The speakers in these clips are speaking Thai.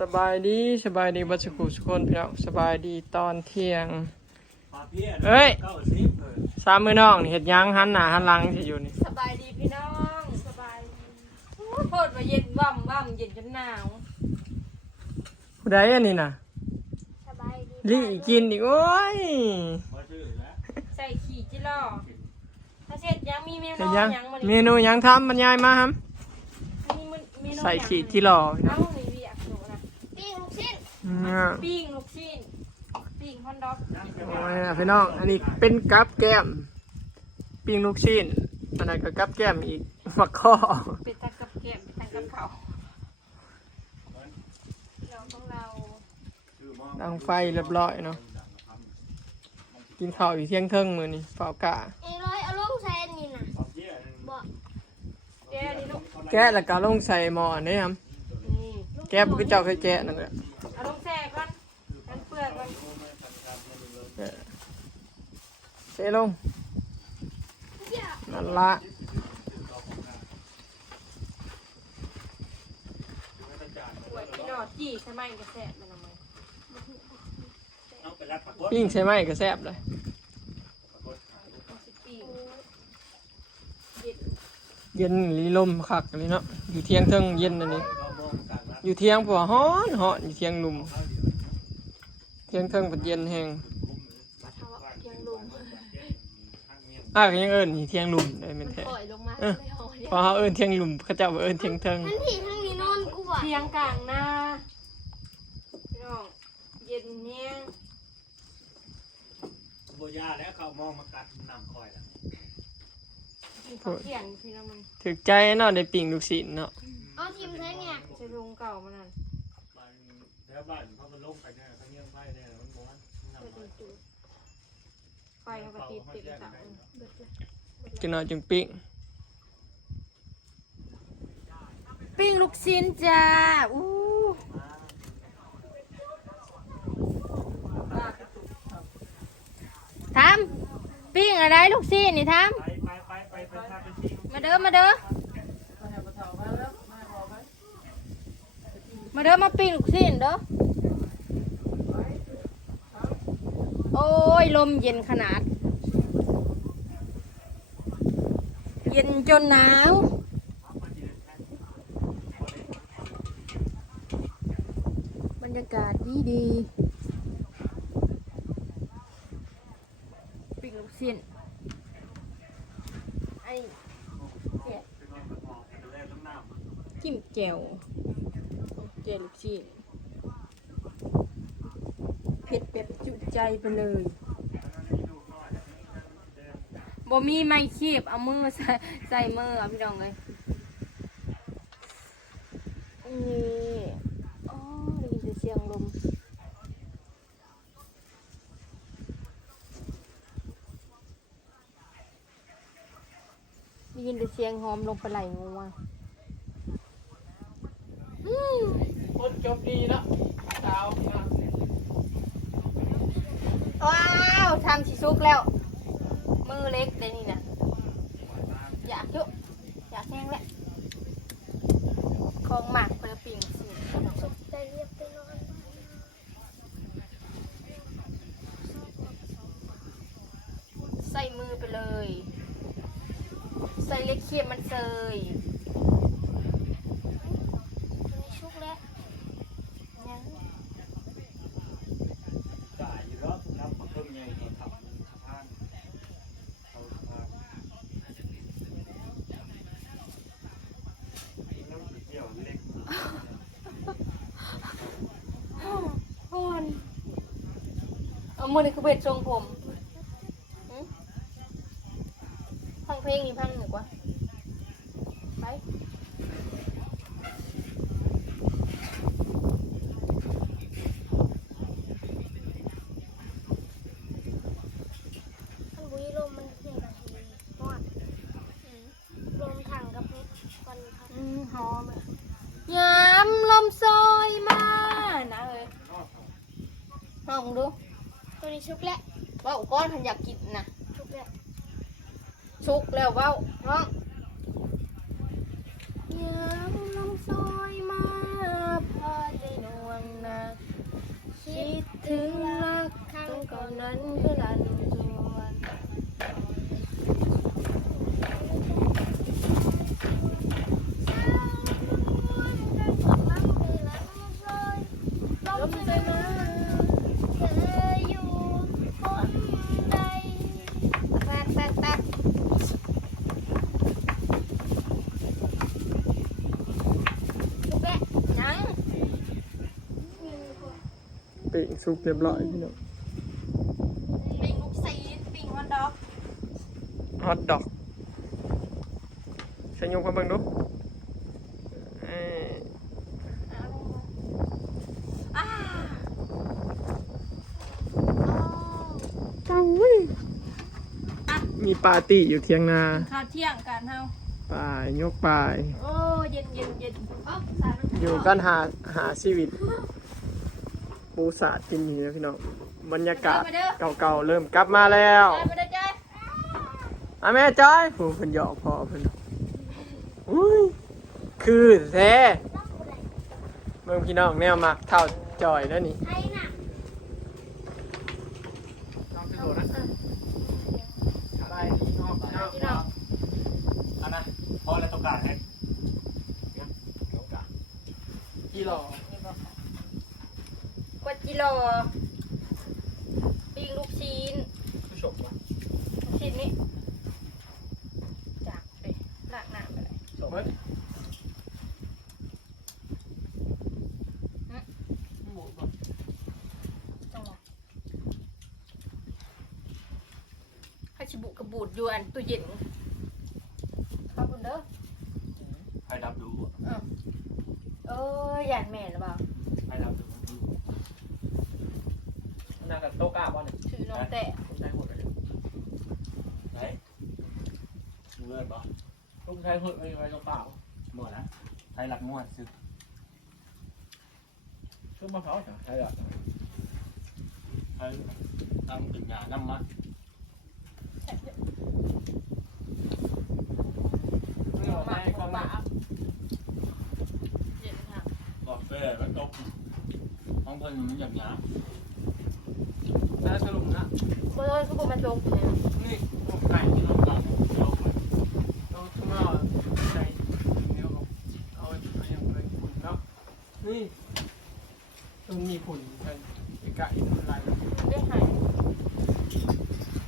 สบายดีสบายดีบัดสกุสุกคนพี่น้องสบายดีตอนเที่ยงปลาเพี้ยเอ้ยเก้าสิบเลยสามมือน้องนี่เห็ดหยังหันหน้าหันหลังที่อยู่นี่สบายดีพี่น้องสบายดีโอ้ยโพดว่าเย็นว่ำว่ำเย็นจนหนาวผู้ใดอันนี้น่ะสบายดีลี่กินอีกโอ้ยมาชื่อแล้วใส่ขี่จิล่อถ้าเสร็จยังมีเมนูเห็ดหยังยังมาเมนูหยังทำบรรยายมาครับมีมันเมนูใส่ยังขีดที่หล่อพี่น้เอ้าอง ปิ้งลูกชิ้นปิ้งฮอนดอกโอ้ยน่ะพี่น้อง อันนี้เป็นกับแก้ม ปิ้งลูกชิ้นอันนั้นก็กับแก้มอีกฝักข้อเป็นตังกับแกมเป็นตังกับเขาเราของเราชื่อมองดังไฟเรียบร้อยเนาะกินข้าวอยู่เที่ยงเทิงมือนี่เฝ้ากะไอ้ร้อยเอาลงแซนนี่นะปลาเพี้ยบอกแกนี่ลูกแกะแล้วก็ลงใส่หม้อนี่ครับนี่แกะพวกเจ้าเคยแกะนั่นแหละ เอาลงแช่ก่อนกันเปลือกก่อน เท ลง นั่นละขวดพี่นอจี้ใช่ไหมกระแสมันเอามาเอาไปรัดปลากดปิ้งใช่ไหมก็แซ่บเลยเอาสิปิ้งเย็นเย็นลีลมคักเลยเนาะอยู่เที่ยงเทิงเย็นอันนี้เรามองกันนะอยู่เที่ยงผัวฮ้อนฮ้อนอยู่เที่ยงลุมเที่ยงเทิงเป็นเย็นแห้ง มาเทาเพียงลง อ้าวก็ยังเอิ้นอยู่เที่ยงลุมได้เป็นแท้ปล่อยลงมาเลยหอยพอเขาเอิ้นเที่ยงลุมเขาเจ้าเอิ้นเที่ยงเทิงทั้งที่ทั้งนี้นอนกูบอกเพียงกลางหน้าพี่น้องเย็นเนี้ยโบยาแล้วเขามองมากัดน้ำคอยแล้วกินข้าวเที่ยงพี่น้องมันถึกใจเนาะได้ปิ้งลูกศิษย์เนาะเอาทีมใช้เนี่ยจะลุงเก่ามันนั่นมันแถวบ้านเขามันลงไปเนี่ยเขาเงี้ยไฟเนี่ยมันม้วนเปิด น้ำมันตูดไฟเขาก็ติดเต็มเสากินหน่อยจึงปิ้งปิ้งลูกชิ้นจ้าอู้ทำปิ้งอะไรลูกชิ้นนี่ทไปไปไปไปไปทางไปที่ำมาเด้อมาเด้อมาเด้อมาปิ้งลูกชิ้นเด้อ โอ้ย ลมเย็นขนาด เย็นจนหนาวบรรยากาศดีดีปิ้งลูกชิ้นไอ้จ็ดไปนกับหมอกไปแล่น้วเจลลูกชิ้น ผ็ดแบบจุใจไปเลยบ่มีไม้คีบเอามือใส่ใส่มือเอาพี่น้องเลยนี่อ๋อได้ยินแต่เสียงลมได้ยินแต่เสียงหอมลงไปไหลงัวอืมคนจบดีเนาะสาว ว้าวทำชิซุกแล้ว มือเล็กเลยนี่นะอยากยุอยากแห้งแล้วของหมักเพื่อปิ่งสิแต่เรียบไปนอนใส่มือไปเลย ใส่เล็กเคียบมันเซย ตัวนี้ชุกแล้ว ยัง กายอยู่แล้วน้ำปลาเพิ่มใหญ่ที่ทำสะพานเขาสะพานน้ำสีเขียวเล็ก พอนเอา มือนี่คือเบ็ดทรงผมหึฟังเพลงนี่พังหนึ่งกว่าไป ท่านบุยลมมันเหี่ยกะทีนอนลมถังกับเพชรวันครับ อืมหอมอะยามลมซอยมานะเอ้ยลองดู ตัวนี้ชุกแล้ว เว่าก้อนพันอยากกินนะ ชุกแล้ว ชุกแล้วเว้าน้องยามลมซอยมาพาใจนวล คิดถึงรักครั้งก่อนนั้นก็รันจวน ลมใจมาเธออยู่คนใด แป๊กแป๊กแป๊ก สุแกะ ยัง ปิ่งสุกเรียบร้อยพี่น้องปิงลูกซีนปิงฮอนดอกฮอตดอกใช้ยงความเบิ่งดูเอ้ยอ้าอุ้ยมีปาร์ตี้อยู่เทียงนาข้าวเที่ยงกันเฮาปลายยกปลาย โอ้เย็นเย็นเย็นอ๊อบสารมัน อยู่กันหาหาชีวิต ปูสาดกินอยู่นะพี่น้องบรรยากาศเก่าๆเริ่มกลับมาแล้วได้ไม่ได้จ้อยอาแม่จ้อยผู้เพิ่นหยอกพอเพิ่นอุ้ยคือแท้เมืองพี่น้องแนวมักเท่าจอยแล้วนี่ไอ้น่ะไปนอกนอกพี่น้องอันนะพอแล้วต้องการให้เนี่ยต้องการกี่หลอ กวดจิโลปิงลูกชิ้นผู้ชมวะลูกชิ้นนี้จากไปลากน้ำไปเลยชมเฮ้ยจังหวะให้ชิบุกระบูดอยู่อันตู้เย็นขอบคุณเด้อ ใครดับดูอะ เออหยาดแม่หรือเปล่า ใครดับดู น่าจะโต๊ะกล้าบ่เนี่ยชื่อน้องแต่ผมใช้หมดเลยไหนดูเลือดปะผมใช้หมดไม่ไว้ตรงเปล่าหมดนะใครหลักงวดซื้อช่วงมะพร้าวใช่หรอใครตามตึงยาน้ำมัดไม่เอาหมาให้ขควาองมบ้าเย็นค่ะบอกเฟ่แล้วตกห้องเพิ่นมันอย่างหยา น่าสรุปนะโอ้ยคือผมมาโจกอยู่เนี่ยนี่ผมไก่ที่น้องตังเราเราทุ่งเราใส่เนี้ยเอาเอาอย่างไรฝุ่นเนาะนี่ต้องมีฝุ่นใช่ไก่อะไรได้หาย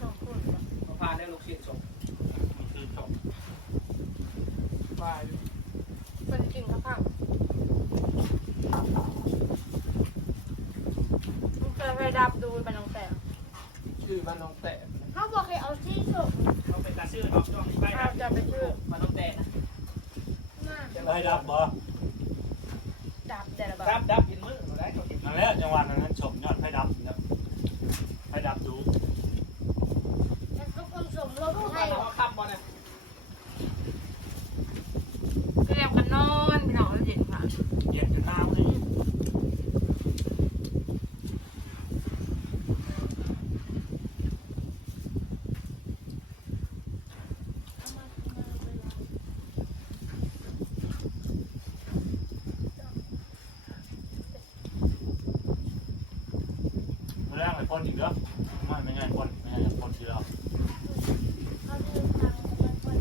สองคนมาพาได้ลูกชิ้นส่งมันคือจบไปเป็นกินข้าวผักมันเคยไปดับดูไปน้องแต่ ชื่อบ้านน้องแตะเขาบอกให้เอาที่สุกเขาเป็นตาชื่อเขาช่วงนี้ไปข้าวจะไปชื่อบ้านน้องแตะนะมาใครดับบ่ดับแต่ละครัแบบบดับยินมือได้เขาเก็บนั่นแหละจังหวะนั้นชมยอดใครดับนะใครดับดูแล้วก็คนสมรสให้เขาขับบอลเนี่ยก็เรียกกันนอนพี่น้องแล้วเย็นค่ะเย็นจนหนาวเลย เมื่อแรกเลยพ่นอีกเด้อไม่ไม่ง่ายพ่นไม่ง่ายพ่นทีเรา เขาจะทำกันคน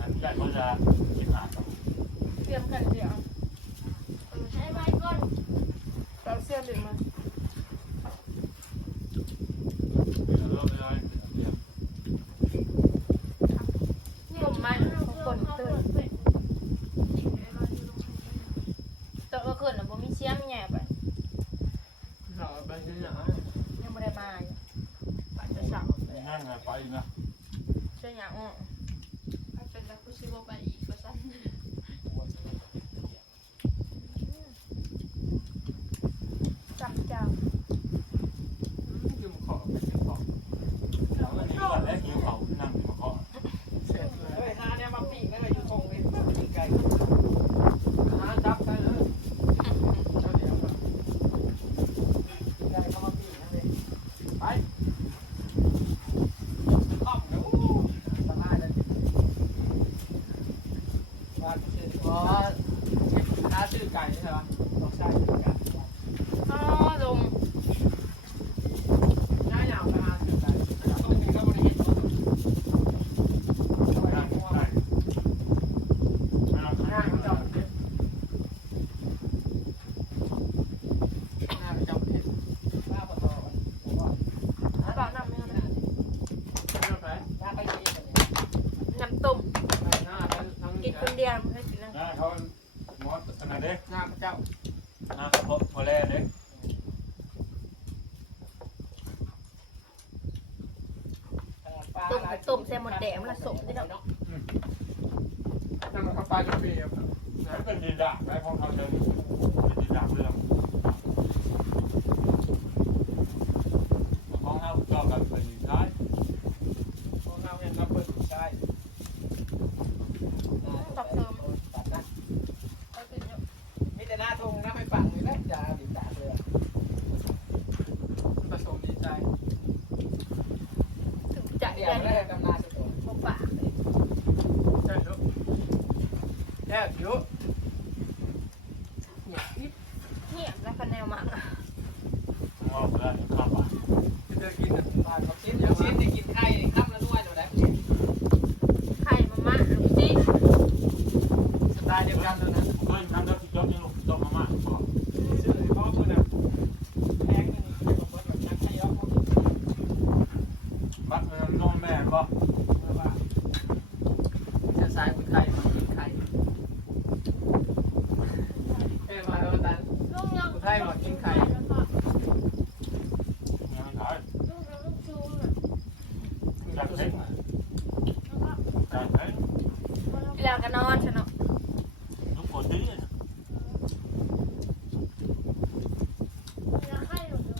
อันใหญ่ก็จะคิดหาต่อ เตรียมกันเดี๋ยว ใช้ไว้ก่อน เราเสื้อเหลืองมา เดี๋ยวเริ่มเลยเดี๋ยว ต้มมันของคนเตือนแต่ว่าเกิดน่ะบ่มีเชี่ยมแง่ไป เราไปที่ไหน ยังไม่ได้มาอยู่ไปจะสั่ง นั่งไงไปนะ ช่วยหยังอ้อ เป็นแล้วกูชิโบไปอีกก็สั้น จำเจ้า ยืมของไปยืมของ แล้วอันนี้ก่อนแล้วหิวเขานั่งมาเคาะ เสร็จเลยเฮ้ยฮาเนี่ยมาปีกนั่นแหละอยู่ตรงนี้ปีกไก่ฮาจับไปเลยเดี๋ยวไก่เข้ามาปีกนั่นเลยไปอ้อมเดี๋ยวสบายเลยว่าชื่ออ๋อหาชื่อไก่ใช่ไหมต้องใช่ชื่อไก่ อ๋อลม เจ้า น้ำกระเพาะพอแล้วเด้ ต้มกับต้มแซลมอนแดงมันละสมได้ดอกน้ำมันเข้าไปกาแฟครับมันเป็นดินด่างได้ของเขาจะเป็นดินด่างเรื่องของเขาก็แบบเป็นใช้ พวกเราเห็นเราเปิดได้ ตับเติม ตัดนะ เอาขึ้นเยอะ มีแต่หน้าทงนะไม่ปังเลยนะจะดิบดาเลย ผสมดีใจ ถึงจะ เดี๋ยว ใหญ่ ได้กำนาสุดตัว บ่ปากเลย ใช่ลูก แยกเยอะเนี่ยอีกเงียบแล้วคะแนนมันอะงอกแล้วข้าวปลาจะเจอกินอะผ่านชิ้นอย่างชิ้นจะกินไข่ข้ามละด้วยอยู่แล้วไข่มาม่าลูกชิ้นสไตล์เดียวกันเลยนะเฮ้ยทำแล้วพี่จ๊อบยังลงจ๊อบมาม่าบอกชื่อพ่อคุณอะแพงนี่เป็นแบบแบบนักไข่แล้วบัดเออน้องแม่บอกว่าจะสายคุณไข่มากินไข่เอ้ยมาแล้วตัน ลู กยัง คุณไข่มากินไข่ แล้วก็ งานขาย ลูกแล้วลูกชูน่ะ จัดเล็ก แล้วก็ จัดเล็ก เวลาก็นอนฉันเนาะ ลูกคนนี้ แล้วให้หนูดู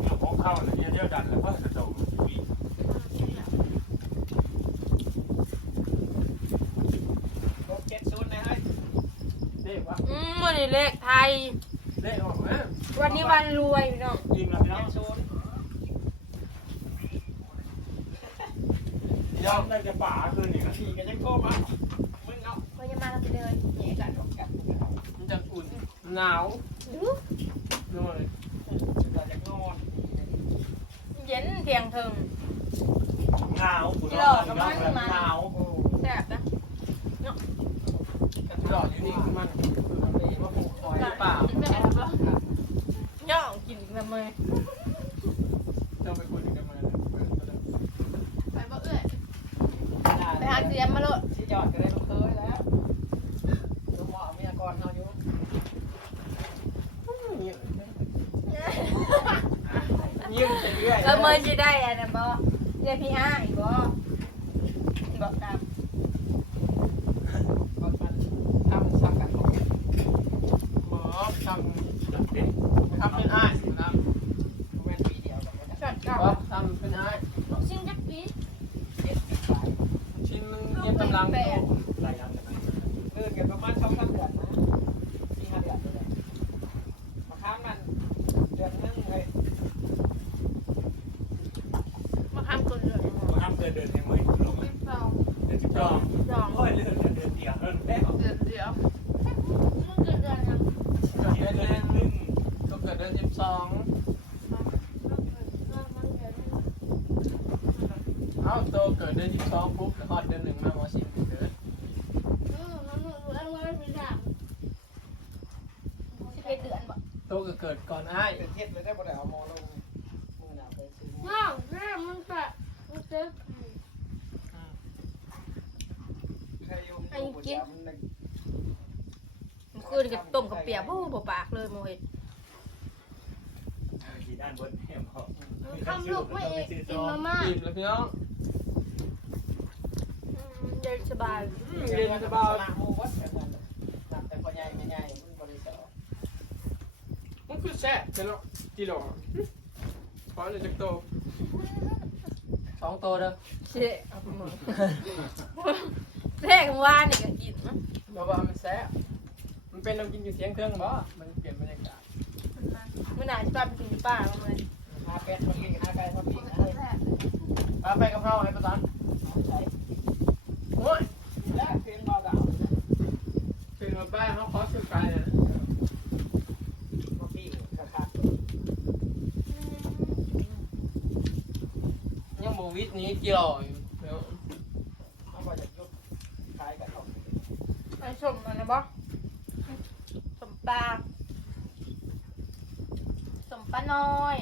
เดี๋ยวของเข้าเนี่ยเดียวดันแล้วก็จะโดนวี รถเก็ตซูนนะเฮ้ย เด็กวะ อืมวันนี้ เลขไทยเด็กออกมาวันนี้วันรวยพี่น้องยิงแล้วพี่น้เก็องตซูนยอมได้จะป่าคืนนี่นะขี่กันยังโก้มามึงเนาะวันนี้มาเราไปเดินเหยกันกันมันจะอุ่นหนาวนู่นเลยเราจะนอนเย็นเพียงเทิงหนาวคุณพี่หลอกก็มันมาหนาวโอ้แซ่บนะกระจอกอยู่นี่คือมันคือมันเอง ว่าผูกคอยหรือเปล่าแม่บ่ย่องกินละเมยเจ้าไปคุยกันมาเลยเปิดก็ได้ไปบ่เอื้อยไปหาเสียมมาโลดที่จอดก็ได้ลูกเคยแล้วลูกหมอเมียก่อนเขาอยู่ยิ้มไปเรื่อยละเมยจะได้อันนั้นบ่เรียกพี่ห้าอีกบ่บอกตาม ก่อนมันทำสักกันของ หมอท จัดเล็กำทำเป็นอ้ายนะ เว้นปีเดียวกับว่า ช็อตเก่า บอสทำเป็นอ้าย ลูกชิ้นจักปี เจ็ดปีไป ชิ้นมันเย็นกำลังโต รายงานกันนะ เลื่อนกันประมาณสองสามเดือนนะสี่ห้าเดือนเลยมาค้ามมันเดือนนึงเลย มาข้ามตัวเรือ ห้ามเกินเดินให้ไหมลง สิบสอง เดินสิบสองสองโอ้ยเดินเดินเดียวเดินแป๊บเดือนเดียวลูกเกิดเดือนยังเกิดเดิเดือนนหเดินึ่งก็เกิดเดือนสิบสองลูกเกิดเดือนมันเดือนนึงเอ้าโตเกิดเดือนสิบสองปุ๊บก็ฮอดเดือนหนึ่งมาหมอชิมเกิดอืมมันหนูเอาไว้ไม่ได้สิบเอ็ดเดือนบ่โตก็เกิดก่อนอ้าย เป็นเทศเลยได้บ่ได้เอาโมลงมือหนาไปซื้อ น้องแม่มันจะมันจะ เค ยอยู่มันมันคืนกับต้มกับเปียกบ่บ่ปากเลยโมเฮ็ดขี่ด้านบนแหมบอกทำลูกไม่เองกินมาม่าอิ่มแล้วพี่น้องอืมเย็นสบายอืมเย็นสบายหมูวัดกันนั่นนับแต่พอใหญ่ไม่ใหญ่มันบริสุทธิ์มันคือแซ่บใช่ไหมกิโลขอหนึ่งจากโตสองโตเด้อเช่ เอาไปหมดแรกว่านี่ก็กินนะบอกว่ามันแซ่บมันเป็นเรากินอยู่เสียงเครื่องบ่มันเปลี่ยนบรรยากาศมื้อหน้าสิพาไปกินที่ป้าว่ามื้อนี้หาเป็ดมากินหาไก่มาปีกนะแซ่บเอาไปกับเราให้ประสานใช้โอ้ยและเพียงบ่ดาวเป็นมาบ้านเขาขอซื้อไก่นะมาปีกกระคักยังโบวิดนี้กิโลอยู่เดี๋ยว เอาไปจากยุคขายกันออก ไปชมอันนะบ่สมปลาสมปลาน้อย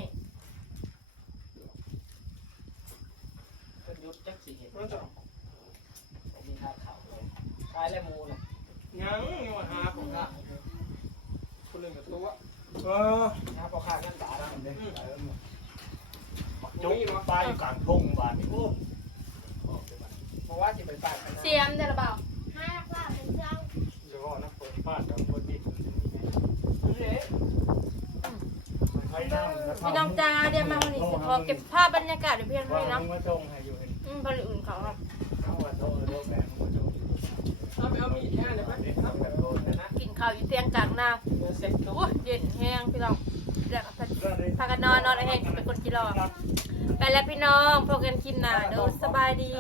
เป็นยุคจักสีเห็ดมันจะมีทาขาวเลยขายแล้วหมูน่ะยังยังว่าหาผมละคนเล่นกับตัวเออนะพอขาดกันตาตั้งเด็กไปแล้วมั้งมักจุกปลาอยู่กลางทงบานนี่โอ้เพราะว่าสิไปปากกันเสียมได้หรือเปล่าห้าว่าเป็นเจ้า พี่น้องจ้าเดี๋ยวมาวันนี้สิพอเก็บภาพบรรยากาศเพียงเท่าว่านี้เนาะมึงให้อยู่เห็นอืมคนอื่นเขาครับกินข้าวอยู่เตียงกลางหน้าโอ้ยเย็นแห้งพี่น้องเดี๋ยวพากันนอนนอนแห้งเป็นคนกินรอไปแล้วพี่น้องพบกันคลิปหน้าเด้อสบายดี